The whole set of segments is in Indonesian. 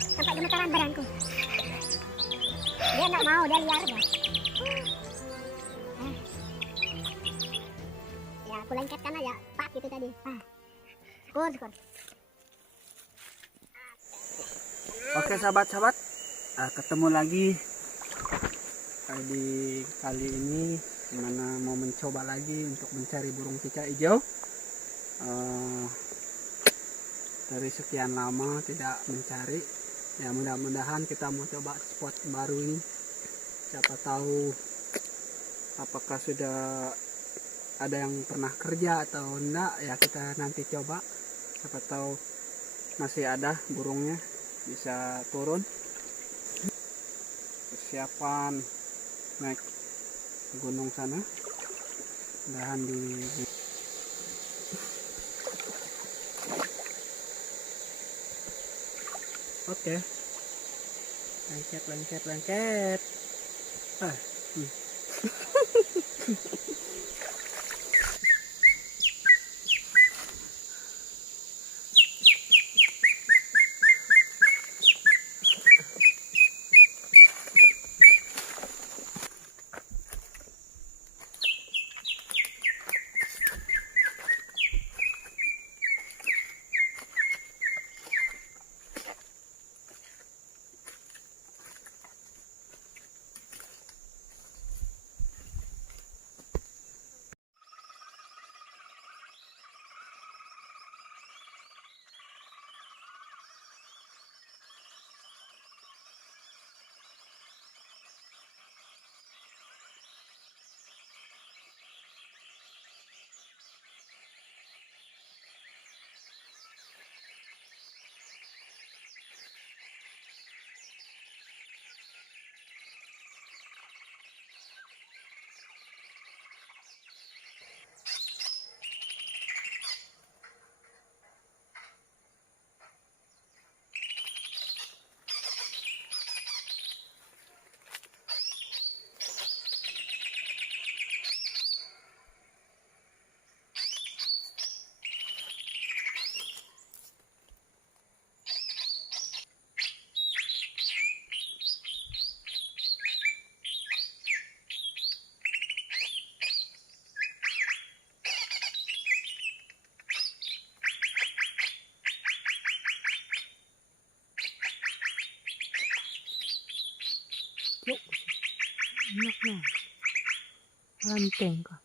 sampai gemetaran badanku. Dia nggak mau, dia liar ya. Ya aku lengketkan aja pak itu tadi. Syukur. Oke sahabat-sahabat, ketemu lagi di kali ini dimana mau mencoba lagi untuk mencari burung cicak hijau. Dari sekian lama tidak mencari, ya mudah-mudahan kita mau coba spot baru ini. Siapa tahu apakah sudah ada yang pernah kerja atau enggak, ya kita nanti coba. Siapa tahu masih ada burungnya, bisa turun. Persiapan naik ke gunung sana, mudahan di oke. Lengket. Enak nah, ranteng kah?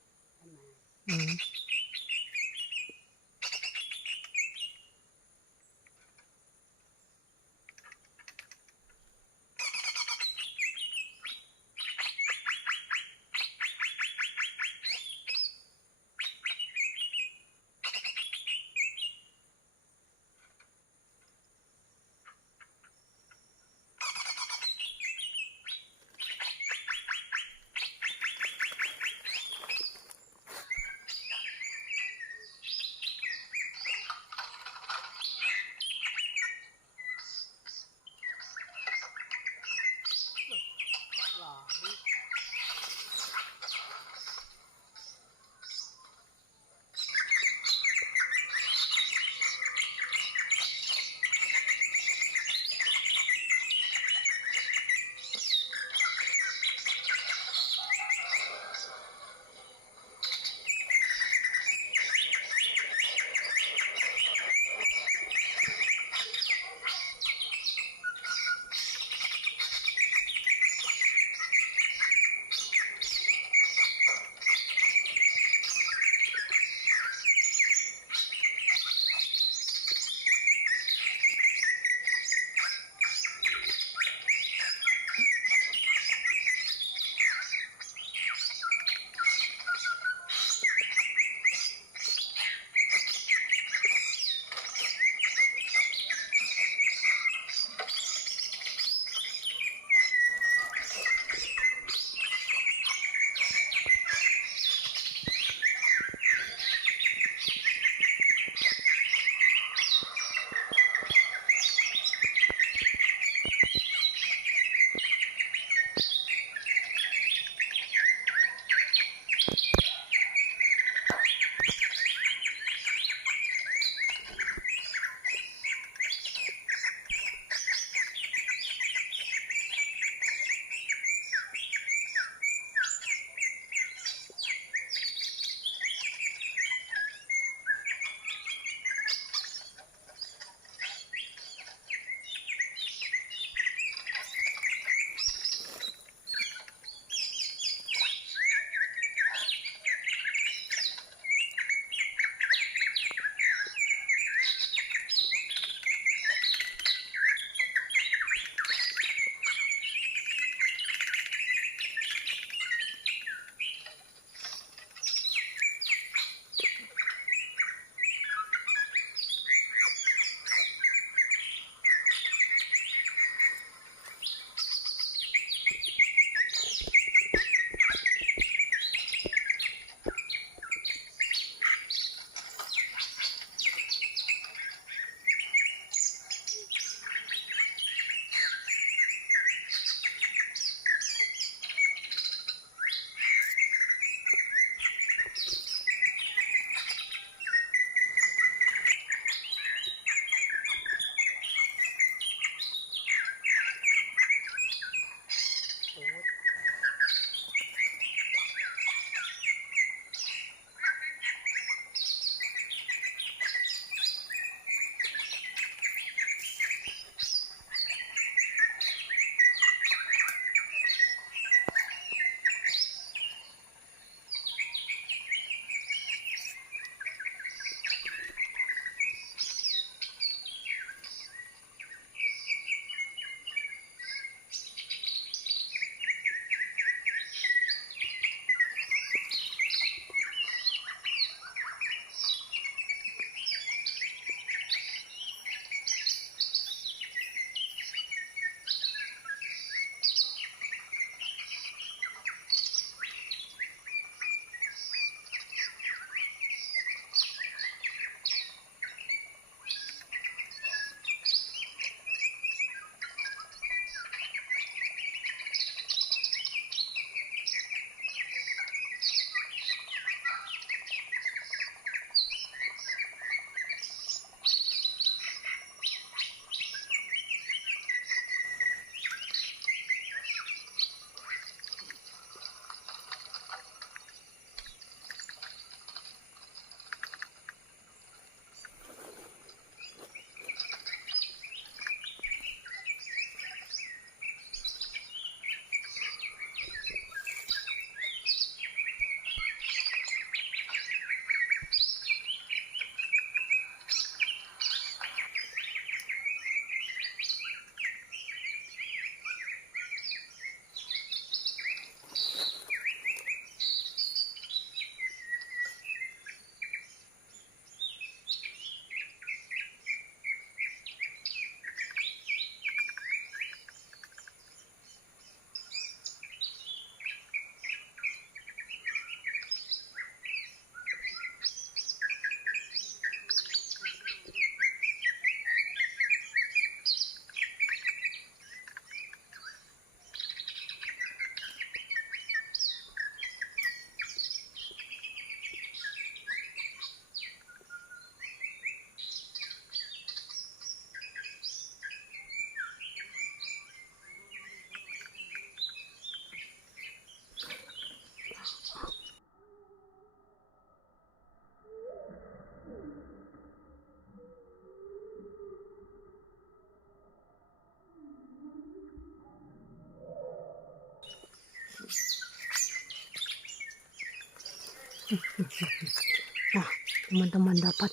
Nah, teman-teman dapat.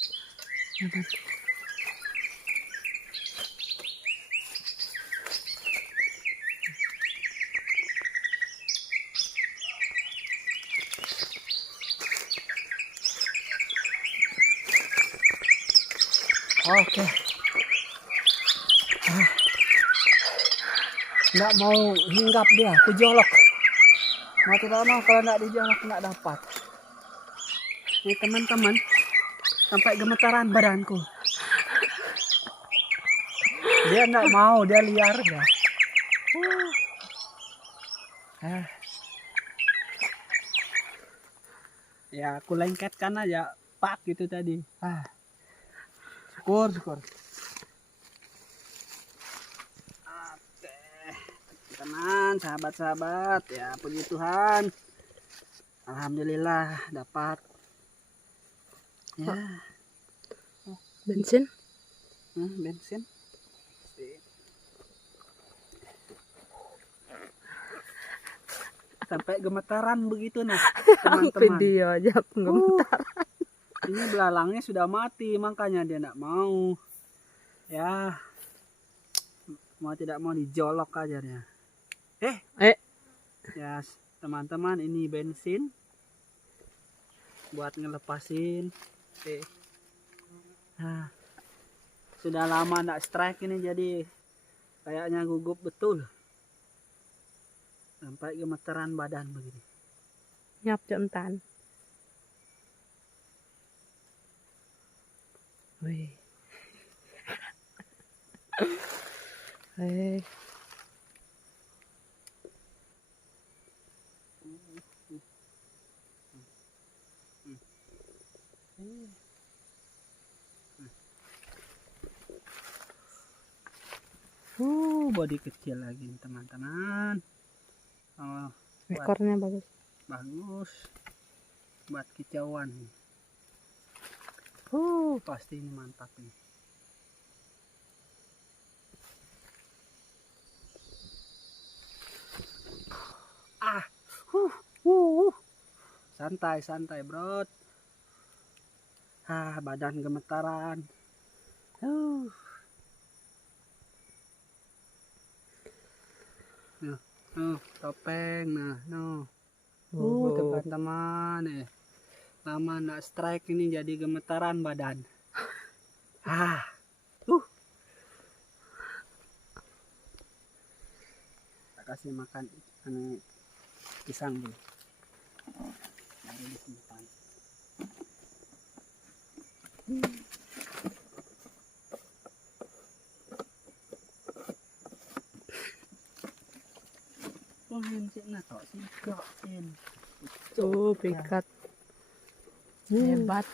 Oke. Nggak mau hinggap dia, kejolok. Mau tidak mau, kalau nggak dijolok nggak dapat. Ini teman-teman, sampai gemetaran badanku. Dia nggak mau, dia liar ya. Ya aku lengketkan aja, pak gitu tadi. Syukur. Teman, sahabat-sahabat, ya puji Tuhan, alhamdulillah dapat. Ya, Bensin. bensin. Sampai gemetaran begitu nah, teman-teman. Video aja gemetar. Ini belalangnya sudah mati, makanya dia tidak mau. Ya, mau tidak mau dijolok aja dia. Ya teman-teman, ini bensin buat ngelepasin. Nah, sudah lama nggak strike ini, jadi kayaknya gugup betul. Sampai gemeteran badan begini. Nyap jontan. Wih. Body kecil lagi nih teman-teman. Oh, Ekornya bagus. Buat kicauan nih. Pasti ini mantap nih. Santai bro. Badan gemetaran. Topeng teman-teman lama nak strike ini jadi gemetaran badan. Kita kasih makan pisang dulu. Baru disimpan. Pikat. Hebat.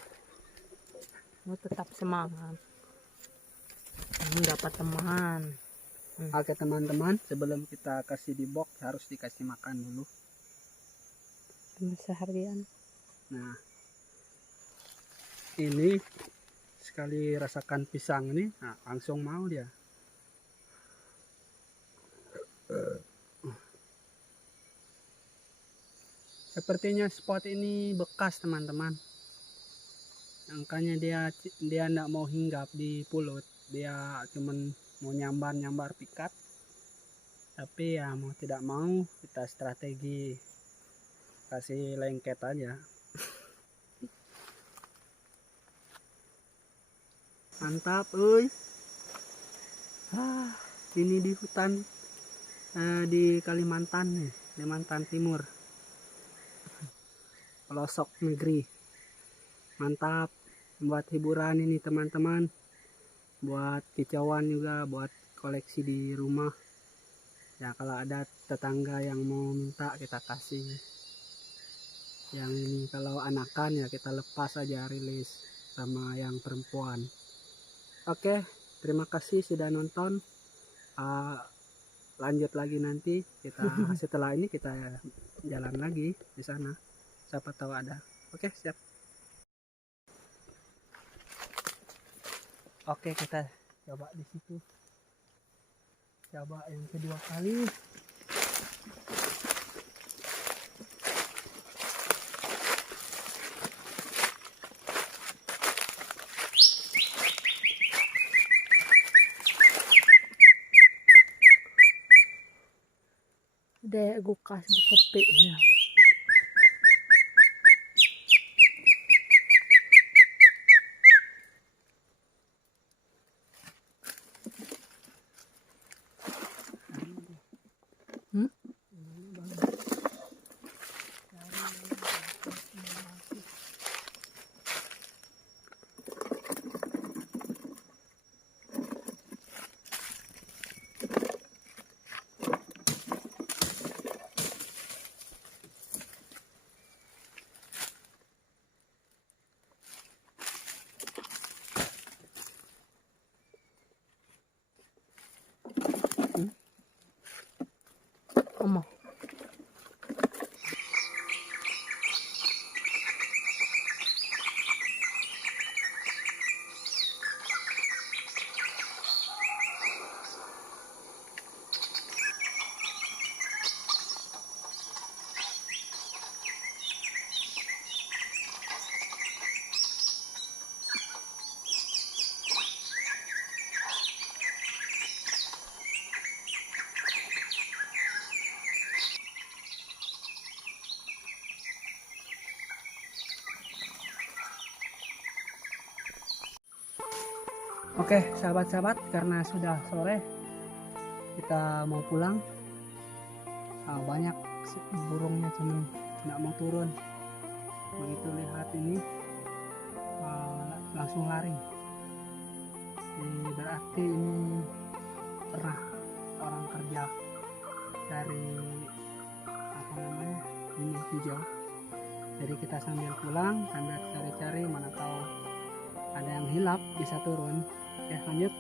Mau tetap semangat. Dapat teman. Oke teman-teman, sebelum kita kasih di box harus dikasih makan dulu. Seharian. Nah, ini sekali rasakan pisang ini, langsung mau dia. Sepertinya spot ini bekas teman-teman. Makanya dia tidak mau hinggap di pulut. Dia cuman mau nyambar pikat. Tapi ya mau tidak mau kita strategi kasih lengket aja. Mantap, ini di hutan di Kalimantan nih, Kalimantan Timur. Pelosok negeri. Mantap, buat hiburan ini teman-teman. Buat kicauan juga, buat koleksi di rumah. Ya kalau ada tetangga yang mau minta kita kasih. Yang ini kalau anakan ya kita lepas aja, rilis sama yang perempuan. Oke, terima kasih sudah nonton. Lanjut lagi nanti kita setelah ini kita jalan lagi di sana. Siapa tahu ada. Oke, siap. Oke, kita coba di situ. Coba yang kedua kali. Dek, gue kasih kopinya. Hmm? Oma. Oke, sahabat-sahabat, karena sudah sore, kita mau pulang. Banyak burungnya cuman nggak mau turun. Begitu lihat ini, langsung lari. Berarti ini pernah orang kerja dari apa namanya ini hijau. Jadi kita sambil pulang, sambil cari-cari, mana tahu ada yang hilap bisa turun. Ya, lanjut.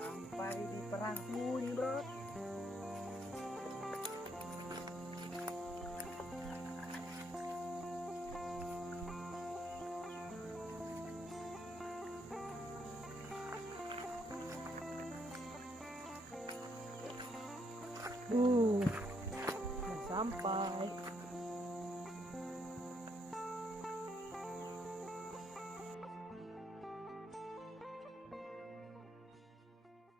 Sampai di perahu ini, bro. Udah sampai.